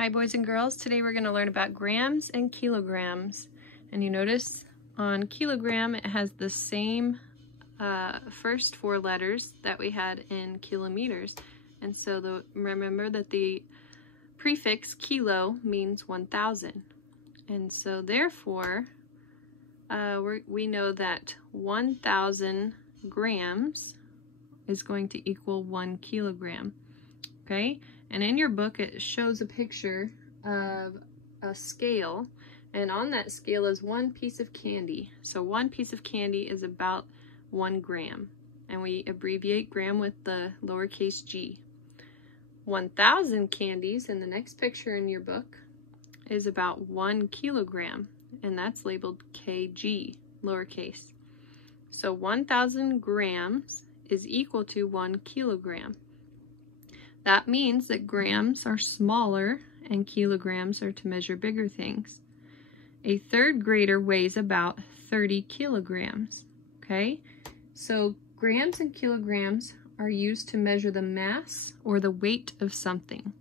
Hi boys and girls, today we're going to learn about grams and kilograms. And you notice on kilogram it has the same first four letters that we had in kilometers. And so remember that the prefix kilo means 1,000. And so therefore we know that 1,000 grams is going to equal 1 kilogram. Okay? And in your book it shows a picture of a scale, and on that scale is one piece of candy. So one piece of candy is about 1 gram, and we abbreviate gram with the lowercase g. 1,000 candies in the next picture in your book is about 1 kilogram, and that's labeled kg, lowercase. So 1,000 grams is equal to 1 kilogram. That means that grams are smaller and kilograms are to measure bigger things. A third grader weighs about 30 kilograms, okay? So grams and kilograms are used to measure the mass or the weight of something,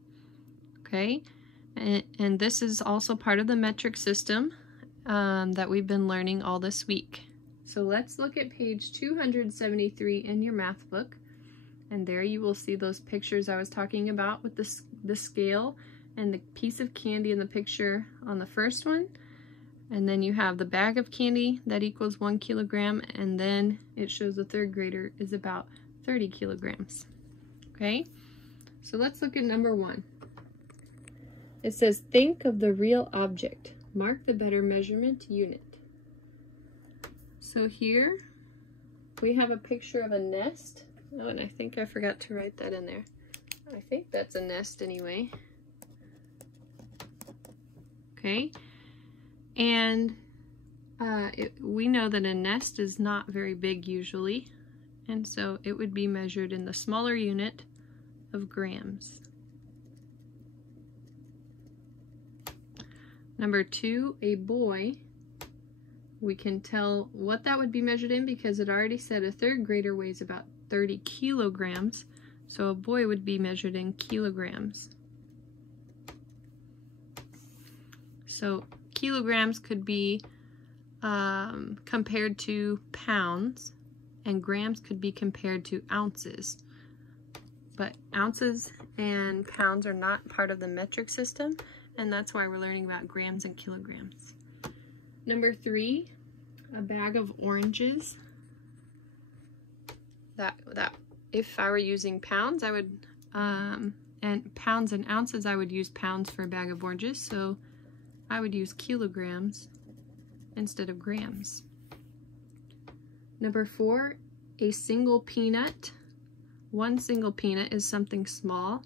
okay? And this is also part of the metric system that we've been learning all this week. So let's look at page 273 in your math book. And there you will see those pictures I was talking about with the scale and the piece of candy in the picture on the first one. And then you have the bag of candy that equals 1 kilogram, and then it shows the third grader is about 30 kilograms. Okay, so let's look at number 1. It says, think of the real object. Mark the better measurement unit. So here we have a picture of a nest. Oh, and I think I forgot to write that in there. I think that's a nest anyway. Okay, and we know that a nest is not very big usually, and so it would be measured in the smaller unit of grams. Number 2, a boy. We can tell what that would be measured in because it already said a third grader weighs about 30 kilograms, so a boy would be measured in kilograms. So kilograms could be compared to pounds, and grams could be compared to ounces. But ounces and pounds are not part of the metric system, and that's why we're learning about grams and kilograms. Number 3, a bag of oranges. That if I were using pounds, I would, and pounds and ounces, I would use pounds for a bag of oranges, so I would use kilograms instead of grams. Number 4, a single peanut. One single peanut is something small,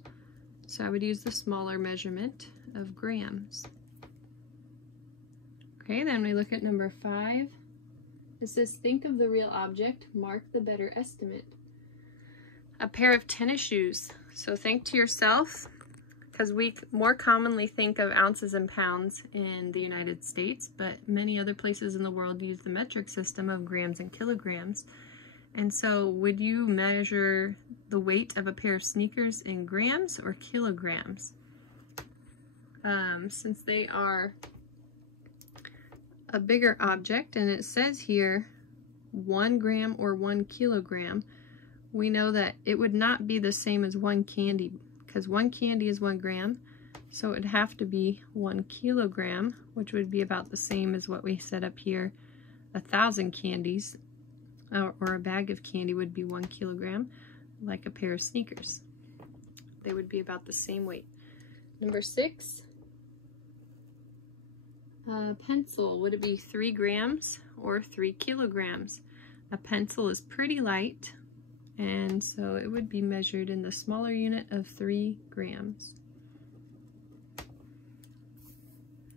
so I would use the smaller measurement of grams. Okay, then we look at number 5. It says, think of the real object, mark the better estimate. A pair of tennis shoes. So think to yourself, because we more commonly think of ounces and pounds in the United States, but many other places in the world use the metric system of grams and kilograms. And so would you measure the weight of a pair of sneakers in grams or kilograms? Since they are a bigger object, and it says here 1 gram or 1 kilogram, we know that it would not be the same as 1 candy, because 1 candy is 1 gram, so it would have to be 1 kilogram, which would be about the same as what we set up here. 1,000 candies, or a bag of candy, would be 1 kilogram, like a pair of sneakers. They would be about the same weight. Number 6, pencil. Would it be 3 grams or 3 kilograms? A pencil is pretty light, and so it would be measured in the smaller unit of 3 grams.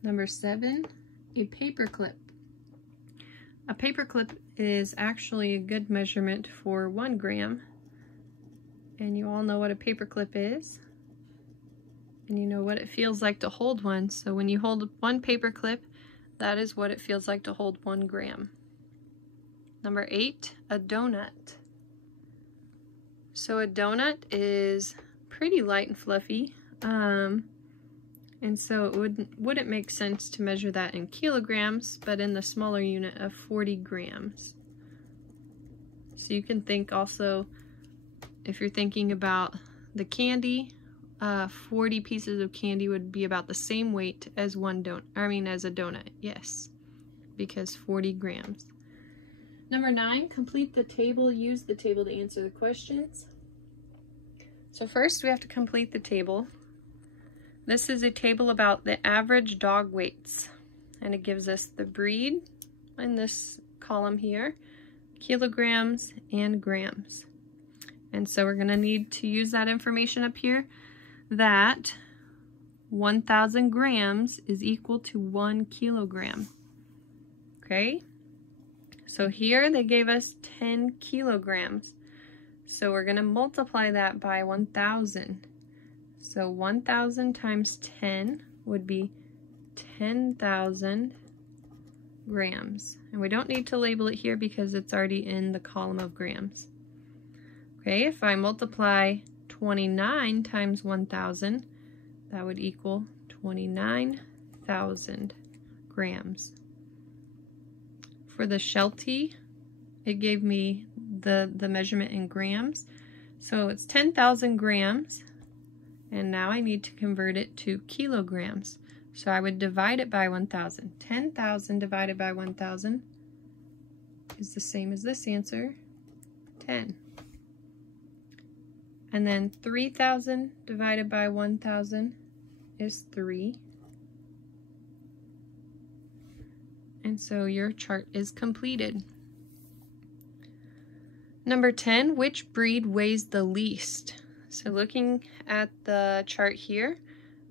Number 7, a paper clip. A paper clip is actually a good measurement for 1 gram, and you all know what a paper clip is. And you know what it feels like to hold one. So when you hold one paper clip, that is what it feels like to hold 1 gram. Number 8, a donut. So a donut is pretty light and fluffy. And so it wouldn't make sense to measure that in kilograms, but in the smaller unit of 40 grams. So you can think also, if you're thinking about the candy, 40 pieces of candy would be about the same weight as as a donut, yes, because 40 grams. Number 9, complete the table. Use the table to answer the questions. So first we have to complete the table. This is a table about the average dog weights, and it gives us the breed in this column here, kilograms and grams. And so we're going to need to use that information up here, that 1,000 grams is equal to 1 kilogram. Okay? So here they gave us 10 kilograms. So we're going to multiply that by 1,000. So 1,000 times 10 would be 10,000 grams. And we don't need to label it here because it's already in the column of grams. Okay, if I multiply 29 times 1,000, that would equal 29,000 grams. For the Sheltie, it gave me the measurement in grams. So it's 10,000 grams, and now I need to convert it to kilograms. So I would divide it by 1,000. 10,000 divided by 1,000 is the same as this answer, 10. And then 3,000 divided by 1,000 is 3. And so your chart is completed. Number 10, which breed weighs the least? So looking at the chart here,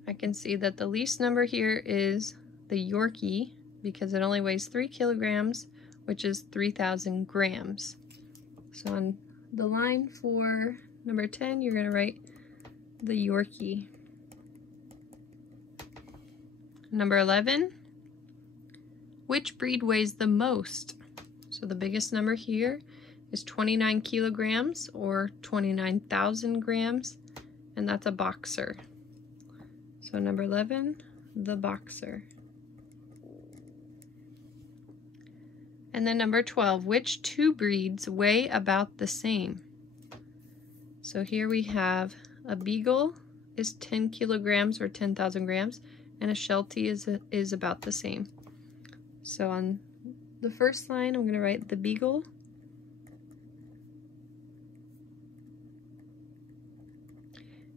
I can see that the least number here is the Yorkie, because it only weighs 3 kilograms, which is 3,000 grams. So on the line for number 10, you're going to write the Yorkie. Number 11, which breed weighs the most? So the biggest number here is 29 kilograms, or 29,000 grams, and that's a boxer. So number 11, the boxer. And then number 12, which 2 breeds weigh about the same? So here we have a Beagle is 10 kilograms, or 10,000 grams, and a Sheltie is about the same. So on the first line, I'm going to write the Beagle.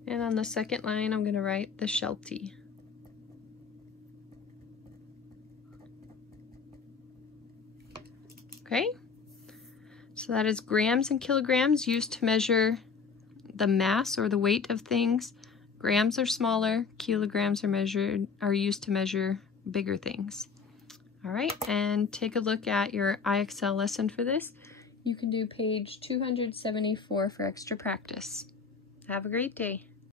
And on the second line, I'm going to write the Sheltie. Okay, so that is grams and kilograms used to measure the mass or the weight of things. Grams are smaller, kilograms are used to measure bigger things. All right, and take a look at your IXL lesson for this. You can do page 274 for extra practice. Have a great day.